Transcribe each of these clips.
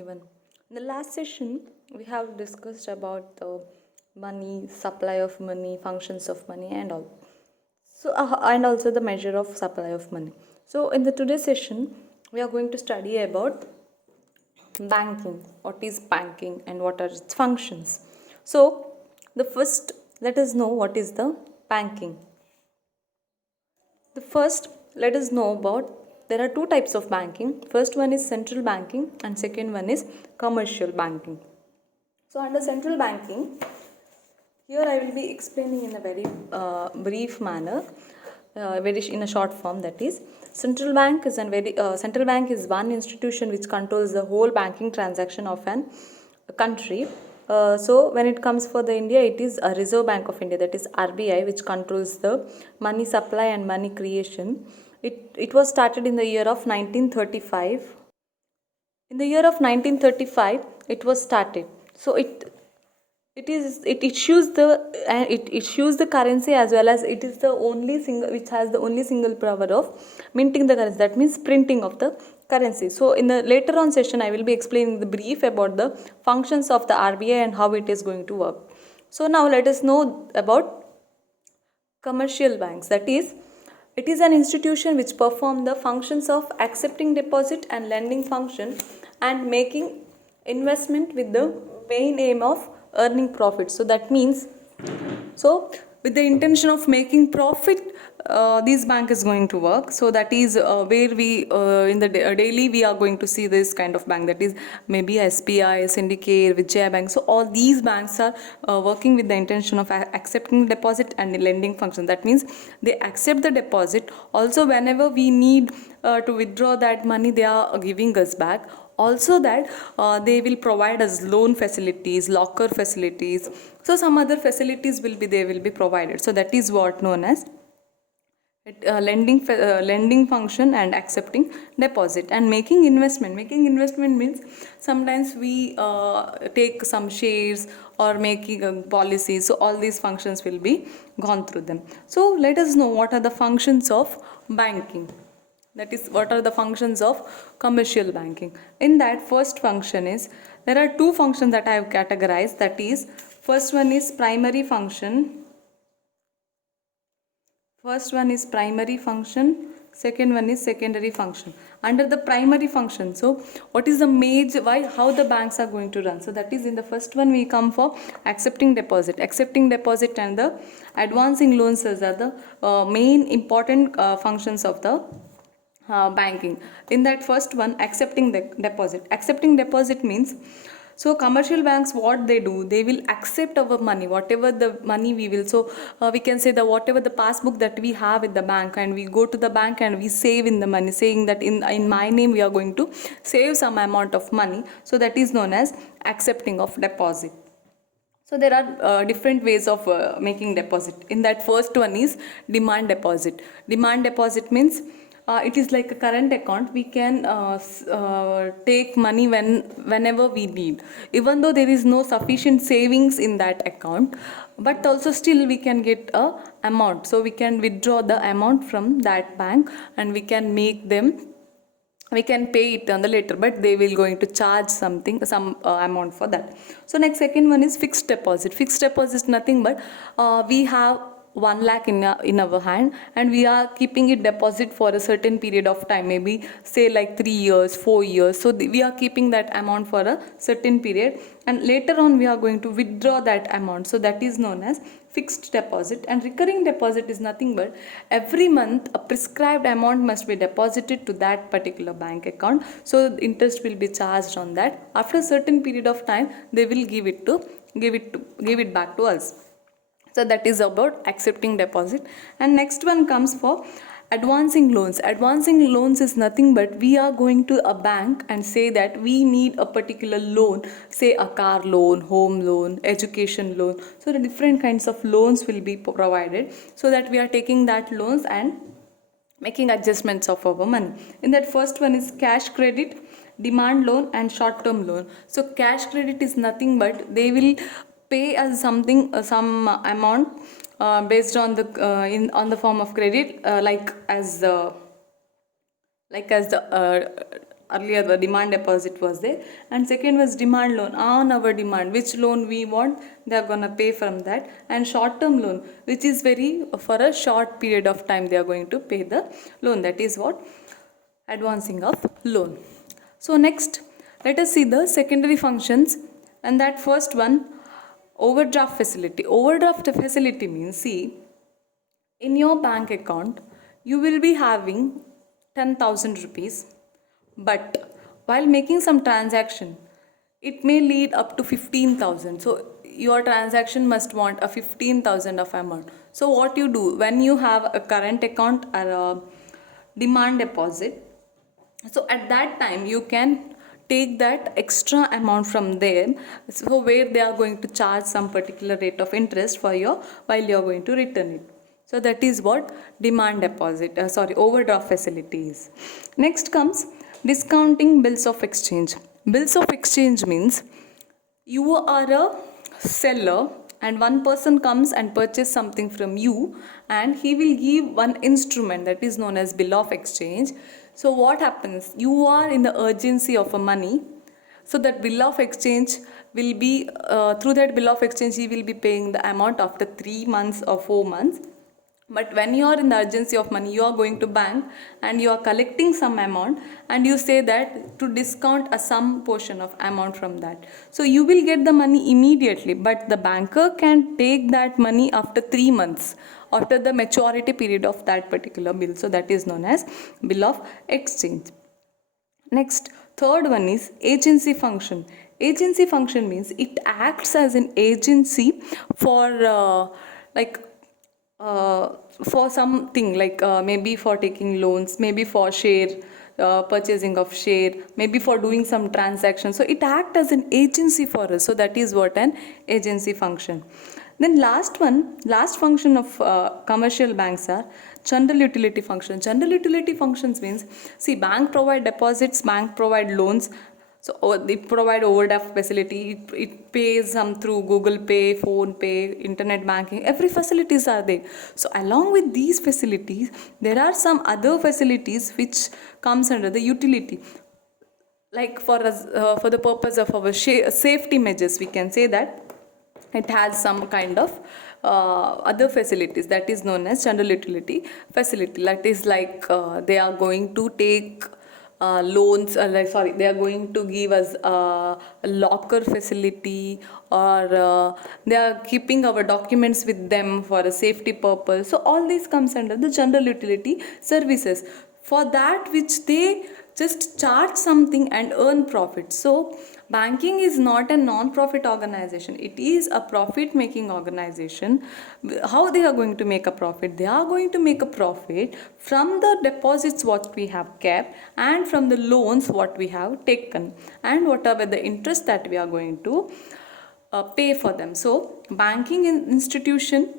everyone. In the last session, we have discussed about the money, supply of money, functions of money, and all. And also the measure of supply of money. So, in the today's session, we are going to study about banking. What is banking and what are its functions? So, the first, let us know what is the banking. The first, let us know about there are two types of banking. First one is central banking and second one is commercial banking. So under central banking, here I will be explaining in a very brief manner, very in a short form. That is, central bank is one institution which controls the whole banking transaction of an country. So when it comes for the India, it is a Reserve Bank of India, that is RBI, which controls the money supply and money creation. It was started in the year of 1935. In the year of 1935, it was started. So it issues it issues the currency, as well as it is the only single which has the only single power of minting the currency, that means printing of the currency. So in the later on session, I will be explaining the brief about the functions of the RBI and how it is going to work. So now let us know about commercial banks. That is, it is an institution which perform the functions of accepting deposit and lending function and making investment with the main aim of earning profit. So that means, so with the intention of making profit, this bank is going to work. So that is where we in the daily we are going to see this kind of bank, that is maybe SBI, Syndicate, Vijaya Bank. So all these banks are working with the intention of accepting deposit and lending function. That means they accept the deposit. Also, whenever we need to withdraw that money, they are giving us back. Also that they will provide us loan facilities, locker facilities. So some other facilities will be provided. So that is what known as lending function and accepting deposit and making investment. Making investment means sometimes we take some shares or making policies. So all these functions will be gone through them. So let us know what are the functions of banking. That is, what are the functions of commercial banking. In that, first function is, there are two functions that I have categorized. That is, first one is primary function. First one is primary function, second one is secondary function. Under the primary function, so what is the major, how the banks are going to run? So that is, in the first one we come for accepting deposit. Accepting deposit and the advancing loans are the main important functions of the banking. In that first one, accepting the deposit. Accepting deposit means, so commercial banks, what they do, they will accept our money, whatever the money we will. So we can say that whatever the passbook that we have with the bank, and we go to the bank and we save in the money, saying that in my name we are going to save some amount of money. So that is known as accepting of deposit. So there are different ways of making deposit. In that, first one is demand deposit. Demand deposit means it is like a current account. We can take money whenever we need, even though there is no sufficient savings in that account, but also still we can get a amount. So we can withdraw the amount from that bank and we can make them, we can pay it on the later, but they will going to charge some amount for that. So next, second one is fixed deposit. Fixed deposit is nothing but we have 1 lakh in our hand, and we are keeping it deposit for a certain period of time, maybe say like 3 years, 4 years. So we are keeping that amount for a certain period, and later on we are going to withdraw that amount. So that is known as fixed deposit. And recurring deposit is nothing but every month a prescribed amount must be deposited to that particular bank account. So interest will be charged on that. After a certain period of time, they will give it back to us. So that is about accepting deposit. And next one comes for advancing loans. Advancing loans is nothing but we are going to a bank and say that we need a particular loan, say a car loan, home loan, education loan. So the different kinds of loans will be provided, so that we are taking that loans and making adjustments of our money. In that, first one is cash credit, demand loan and short term loan. So cash credit is nothing but they will pay us something, some amount based on the on the form of credit, like as the earlier the demand deposit was there, and second was demand loan on our demand, which loan we want they are gonna pay from that, and short term loan which is very for a short period of time they are going to pay the loan, that is what advancing of loan. So next let us see the secondary functions, and that first one, overdraft facility. Overdraft facility means, see, in your bank account you will be having 10,000 rupees, but while making some transaction it may lead up to 15,000, so your transaction must want a 15,000 of amount. So what you do when you have a current account or a demand deposit, so at that time you can take that extra amount from them, so where they are going to charge some particular rate of interest for your while you are going to return it. So that is what demand deposit overdraft facility is. Next comes discounting bills of exchange. Bills of exchange means you are a seller and one person comes and purchase something from you, and he will give one instrument that is known as bill of exchange. So what happens, you are in the urgency of a money, so that bill of exchange will be through that bill of exchange he will be paying the amount after 3 months or 4 months. But when you are in the urgency of money, you are going to bank and you are collecting some amount, and you say that to discount a some portion of amount from that. So you will get the money immediately, but the banker can take that money after 3 months, after the maturity period of that particular bill. So that is known as bill of exchange. Next, third one is agency function. Agency function means it acts as an agency for for something like maybe for taking loans, maybe for share purchasing of share, maybe for doing some transaction. So it acts as an agency for us. So that is what an agency function. Then last function of commercial banks are general utility functions. General utility functions means, see, bank provide deposits, bank provide loans. So they provide overdraft facility. It pays some through Google Pay, Phone Pay, Internet banking. Every facilities are there. So along with these facilities, there are some other facilities which comes under the utility. Like for us, for the purpose of our safety measures, we can say that it has some kind of other facilities that is known as general utility facility. That is like they are going to take loans, they are going to give us a locker facility, or they are keeping our documents with them for a safety purpose. So all this comes under the general utility services, for that which they just charge something and earn profit. So banking is not a non-profit organization, it is a profit making organization. How they are going to make a profit? They are going to make a profit from the deposits what we have kept, and from the loans what we have taken, and whatever the interest that we are going to pay for them. So banking institution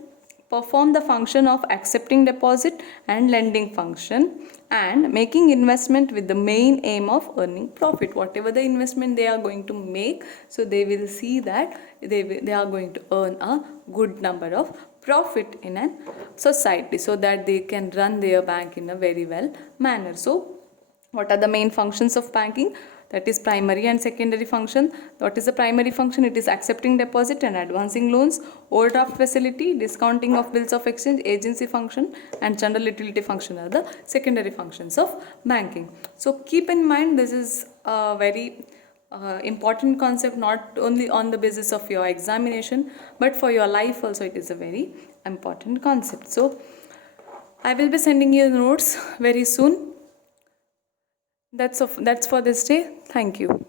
perform the function of accepting deposit and lending function, and making investment with the main aim of earning profit. Whatever the investment they are going to make, so they will see that they are going to earn a good number of profit in a society, so that they can run their bank in a very well manner. So what are the main functions of banking? That is primary and secondary function. What is the primary function? It is accepting deposit and advancing loans, overdraft facility, discounting of bills of exchange, agency function, and general utility function are the secondary functions of banking. So keep in mind, this is a very important concept, not only on the basis of your examination, but for your life also it is a very important concept. So I will be sending you notes very soon. That's for this day. Thank you.